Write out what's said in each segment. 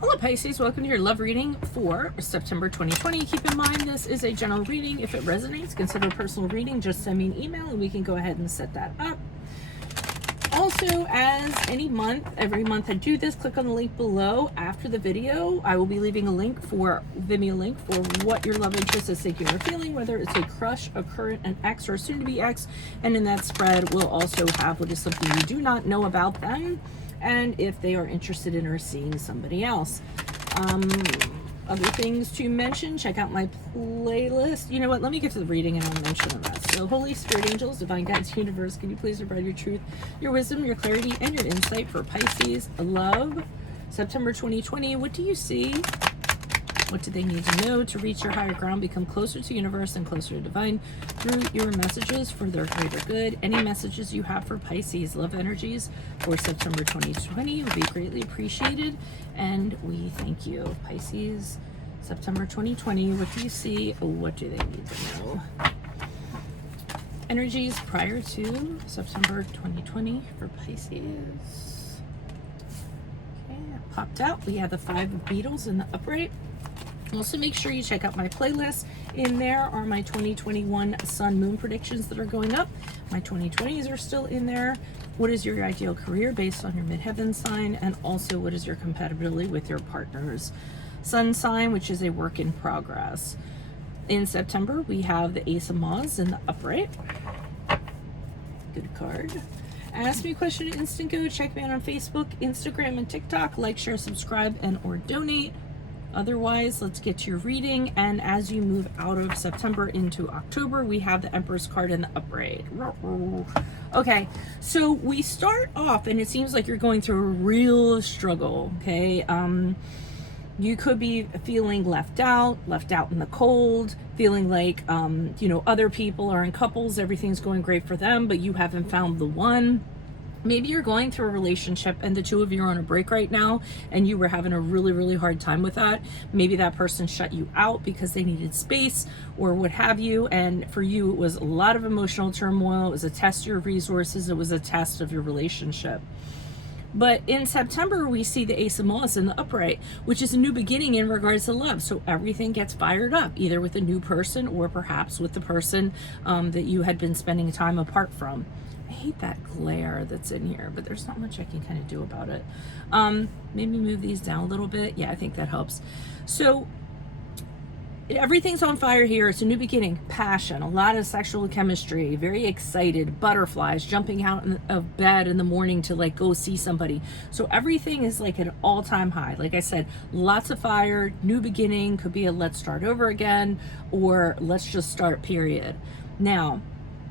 Hello Pisces, welcome to your love reading for September 2020. Keep in mind this is a general reading. If it resonates, consider a personal reading. Just send me an email and we can go ahead and set that up. Also, as any month, every month I do this, click on the link below. After the video, I will be leaving a link for Vimeo link for what your love interest is thinking or feeling, whether it's a crush, a current, an ex, or a soon-to-be ex. And in that spread, we'll also have what is something you do not know about them, and if they are interested in or seeing somebody else. Other things to mention, check out my playlist. You know what, let me get to the reading and I'll mention the rest. So Holy Spirit, angels, divine guides, universe, can you please provide your truth, your wisdom, your clarity, and your insight for Pisces love, September 2020. What do you see? What do they need to know to reach your higher ground, become closer to universe and closer to divine through your messages for their greater good? Any messages you have for Pisces love energies for September 2020 would be greatly appreciated, and we thank you. Pisces, September 2020, what do you see? What do they need to know? Energies prior to September 2020 for Pisces. Okay, that popped out. We have the 5 of Beetles in the upright. Also, make sure you check out my playlist. In there are my 2021 sun moon predictions that are going up. My 2020s are still in there. What is your ideal career based on your midheaven sign? And also, what is your compatibility with your partner's sun sign, which is a work in progress. In September, we have the Ace of Wands in the upright. Good card. Ask me a question at Instant Go. Check me out on Facebook, Instagram, and TikTok. Like, share, subscribe, and or donate. Otherwise, let's get to your reading. And as you move out of September into October, we have the Empress card in the upright. Okay, so we start off and it seems like you're going through a real struggle, okay? You could be feeling left out in the cold, feeling like, other people are in couples, everything's going great for them, but you haven't found the one. Maybe you're going through a relationship and the two of you are on a break right now and you were having a really, really hard time with that. Maybe that person shut you out because they needed space or what have you. And for you, it was a lot of emotional turmoil. It was a test of your resources. It was a test of your relationship. But in September, we see the Ace of Wands in the upright, which is a new beginning in regards to love. So everything gets fired up, either with a new person or perhaps with the person that you had been spending time apart from. I hate that glare that's in here, but there's not much I can kind of do about it. Maybe move these down a little bit. Yeah, I think that helps. So everything's on fire here. It's a new beginning, passion, a lot of sexual chemistry, very excited, butterflies, jumping out of bed in the morning to like go see somebody. So everything is like an all-time high. Like I said, lots of fire, new beginning, could be a let's start over again, or let's just start, period. Now,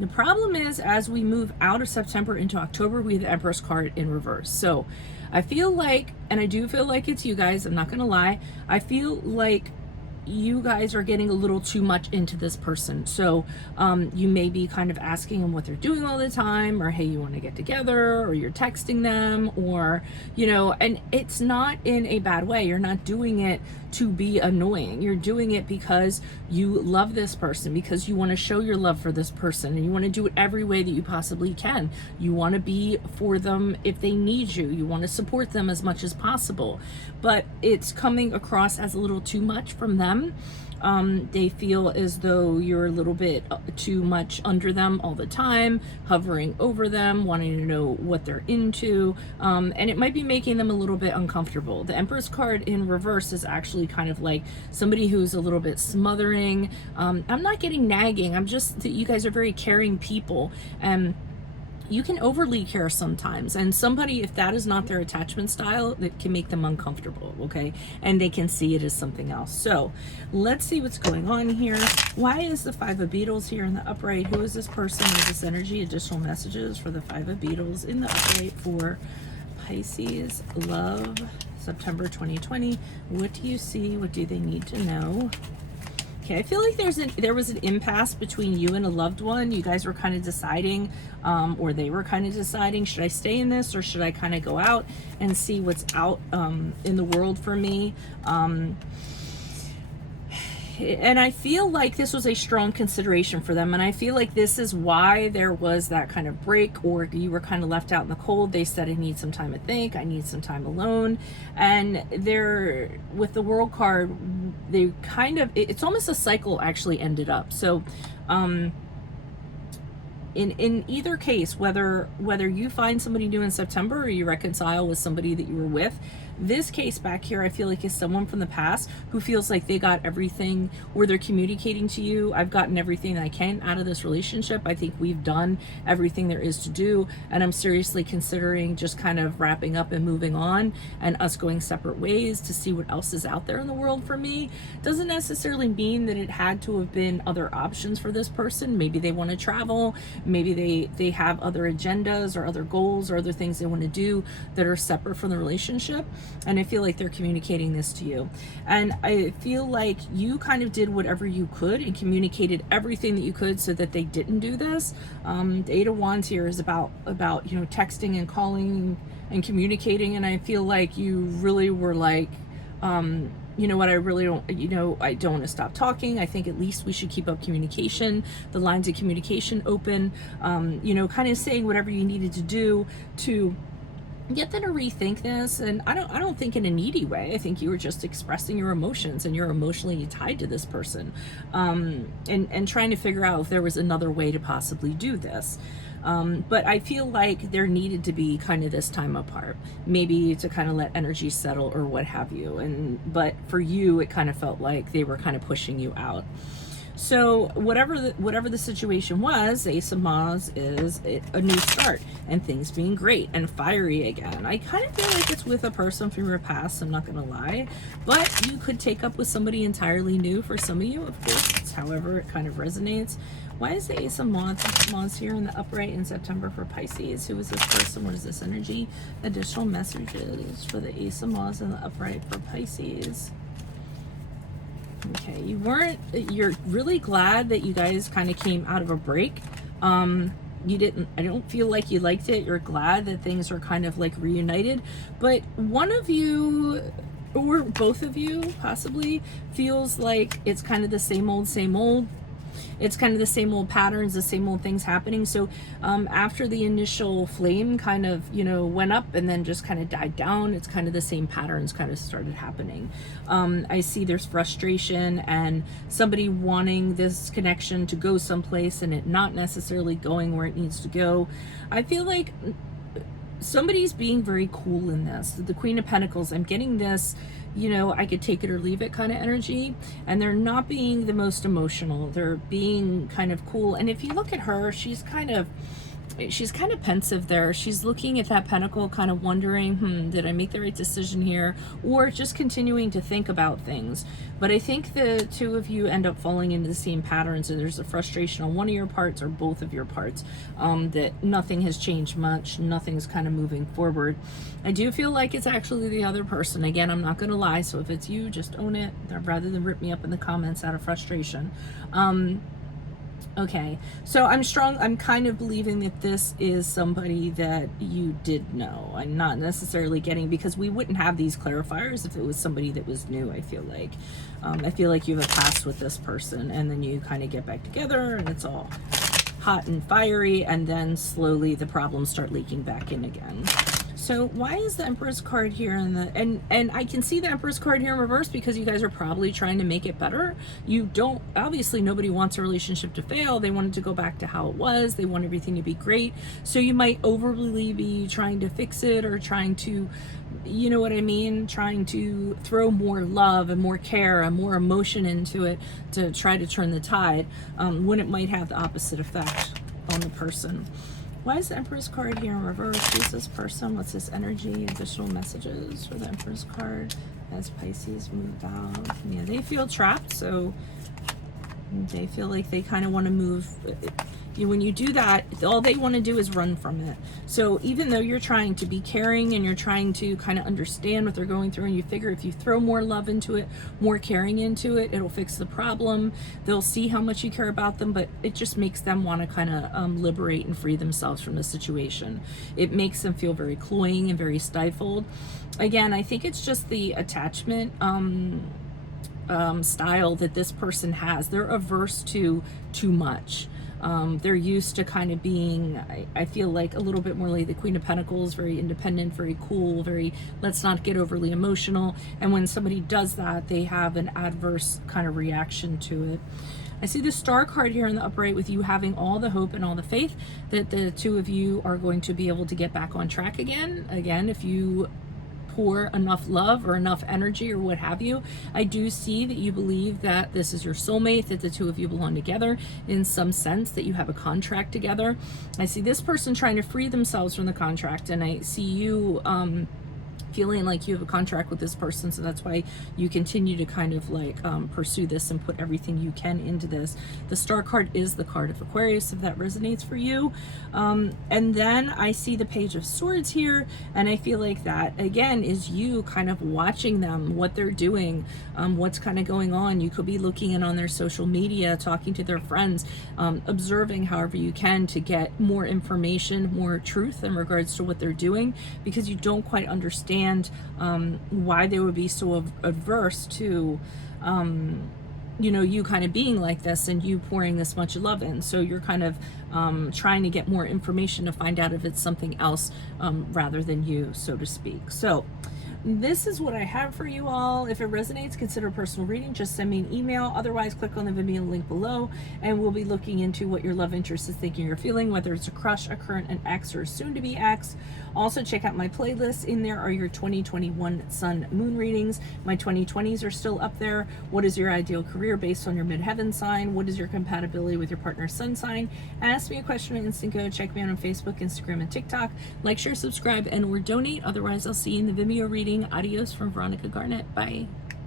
the problem is, as we move out of September into October, we have the Empress card in reverse. So I feel like, and I do feel like it's you guys, I'm not going to lie, I feel like you guys are getting a little too much into this person. So you may be kind of asking them what they're doing all the time, or hey, you want to get together, or you're texting them, or and it's not in a bad way. You're not doing it to be annoying. You're doing it because you love this person, because you want to show your love for this person, and you want to do it every way that you possibly can. You want to be for them if they need you. You want to support them as much as possible, but it's coming across as a little too much from them. They feel as though you're a little bit too much under them all the time, hovering over them, wanting to know what they're into, and it might be making them a little bit uncomfortable. The Empress card in reverse is actually kind of like somebody who's a little bit smothering. I'm not getting nagging. I'm just that you guys are very caring people, and you can overly care sometimes, and somebody, if that is not their attachment style, that can make them uncomfortable, okay? And they can see it as something else. So let's see what's going on here. Why is the 5 of Beetles here in the upright? Who is this person? Is this energy? Additional messages for the 5 of Beetles in the upright for Pisces love, September 2020. What do you see? What do they need to know? Okay, I feel like there was an impasse between you and a loved one. You guys were kind of deciding, or they were kind of deciding, should I stay in this or should I kind of go out and see what's out in the world for me? and I feel like this was a strong consideration for them, and I feel like this is why there was that kind of break, or you were kind of left out in the cold. They said, I need some time to think, I need some time alone. And they're, with the World card, they kind of, it's almost a cycle actually ended up. So in either case, whether you find somebody new in September or you reconcile with somebody that you were with, this case back here, I feel like, is someone from the past who feels like they got everything, or they're communicating to you, I've gotten everything that I can out of this relationship. I think we've done everything there is to do, and I'm seriously considering just kind of wrapping up and moving on, and us going separate ways to see what else is out there in the world for me. Doesn't necessarily mean that it had to have been other options for this person. Maybe they want to travel, maybe they have other agendas or other goals or other things they want to do that are separate from the relationship. And I feel like they're communicating this to you. And I feel like you kind of did whatever you could and communicated everything that you could so that they didn't do this. The Eight of Wands here is about, you know, texting and calling and communicating. And I feel like you really were like, you know what, I really don't, you know, I don't want to stop talking. I think at least we should keep up communication, the lines of communication open, you know, kind of saying whatever you needed to do to get them to rethink this. And I don't think in a needy way. I think you were just expressing your emotions, and you're emotionally tied to this person, and trying to figure out if there was another way to possibly do this. But I feel like there needed to be kind of this time apart, maybe to kind of let energy settle or what have you. But for you, it kind of felt like they were kind of pushing you out. So whatever the situation was, Ace of Wands is a new start and things being great and fiery again. I kind of feel like it's with a person from your past, I'm not going to lie. But you could take up with somebody entirely new for some of you, of course. It's however it kind of resonates. Why is the Ace of Wands here in the upright in September for Pisces? Who is this person? What is this energy? Additional messages for the Ace of Wands in the upright for Pisces. Okay, you're really glad that you guys kind of came out of a break. I don't feel like you liked it. You're glad that things are kind of like reunited, but one of you, or both of you possibly, feels like it's kind of the same old. It's kind of the same old patterns, the same old things happening. So after the initial flame kind of, you know, went up and then just kind of died down, it's kind of the same patterns kind of started happening. I see there's frustration and somebody wanting this connection to go someplace and it not necessarily going where it needs to go. I feel like somebody's being very cool in this. The Queen of Pentacles, I'm getting this, you know, I could take it or leave it kind of energy, and they're not being the most emotional. They're being kind of cool. And if you look at her, she's kind of pensive there. She's looking at that pentacle, kind of wondering, did I make the right decision here? Or just continuing to think about things. But I think the two of you end up falling into the same patterns, and there's a frustration on one of your parts or both of your parts, that nothing has changed much, nothing's kind of moving forward. I do feel like it's actually the other person. Again, I'm not going to lie, so if it's you, just own it rather than rip me up in the comments out of frustration. Okay, so I'm kind of believing that this is somebody that you did know. I'm not necessarily getting, because we wouldn't have these clarifiers if it was somebody that was new. I feel like you have a past with this person, and then you kind of get back together and it's all hot and fiery, and then slowly the problems start leaking back in again. So why is the Empress card here in the, and I can see the Empress card here in reverse because you guys are probably trying to make it better. You don't, obviously nobody wants a relationship to fail. They want it to go back to how it was. They want everything to be great. So you might overly be trying to fix it, or trying to, you know what I mean? Trying to throw more love and more care and more emotion into it to try to turn the tide, when it might have the opposite effect on the person. Why is the Empress card here in reverse? Who's this person? What's this energy? Additional messages for the Empress card as Pisces moved out. Yeah, they feel trapped, so they feel like they kind of want to move. When you do that, all they want to do is run from it. So even though you're trying to be caring and you're trying to kind of understand what they're going through, and you figure if you throw more love into it, more caring into it, it'll fix the problem. They'll see how much you care about them, but it just makes them want to kind of liberate and free themselves from the situation. It makes them feel very cloying and very stifled. Again, I think it's just the attachment. style that this person has. They're averse to too much. They're used to kind of being, I feel like, a little bit more like the Queen of Pentacles, very independent, very cool, very let's not get overly emotional. And when somebody does that, they have an adverse kind of reaction to it. I see the Star card here in the upright with you having all the hope and all the faith that the two of you are going to be able to get back on track again. Again, if you pour enough love or enough energy or what have you, I do see that you believe that this is your soulmate, that the two of you belong together in some sense, that you have a contract together. I see this person trying to free themselves from the contract, and I see you feeling like you have a contract with this person, so that's why you continue to kind of like pursue this and put everything you can into this. The Star card is the card of Aquarius, if that resonates for you. And then I see the Page of Swords here, and I feel like that again is you kind of watching them, what they're doing, what's kind of going on. You could be looking in on their social media, talking to their friends, observing however you can to get more information, more truth in regards to what they're doing, because you don't quite understand why they would be so adverse to you know, you kind of being like this and you pouring this much love in. So you're kind of trying to get more information to find out if it's something else rather than you, so to speak. So this is what I have for you all. If it resonates, consider a personal reading. Just send me an email. Otherwise, click on the Vimeo link below, and we'll be looking into what your love interest is thinking or feeling, whether it's a crush, a current, an ex, or soon to be ex. Also, check out my playlist. In there are your 2021 Sun Moon readings. My 2020s are still up there. What is your ideal career based on your midheaven sign? What is your compatibility with your partner's sun sign? Ask me a question on Instant Go. Check me out on Facebook, Instagram, and TikTok. Like, share, subscribe, and or donate. Otherwise, I'll see you in the Vimeo reading. Adios from Veronica Garnett. Bye.